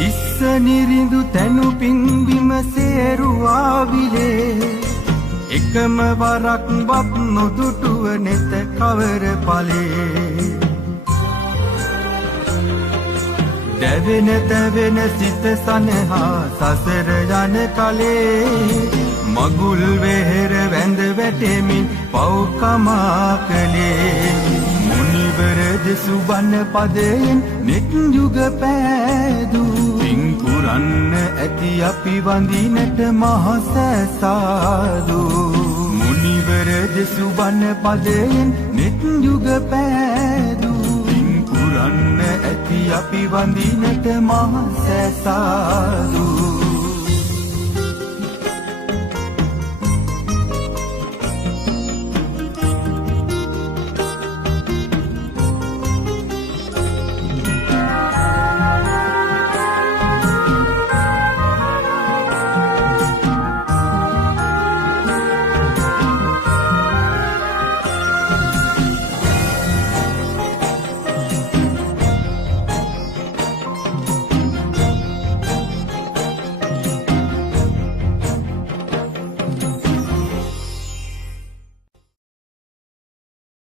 තිස්ස නිරිඳු තැනු පින්බිම සේරුවාවිලේ එකම වරක් වත් නොදුටුව නෙත කවර ඵලේ දැවෙන තැවෙන සිත සනහා සසර යන කලේ මගුල් වෙහෙර වැඳ වැටෙමින් පව්කමා කලේ මුනිවර දෙසු බණ පදයෙන් මෙත් යුග පෑදූ පින් පුරන්න ඇති අපි වඳිනට මහස සාදු මුනිවර දෙසු බණ පදයෙන් මෙත් යුග පෑදූ පින් පුරන්න ඇති අපි වඳිනට මහස සාදු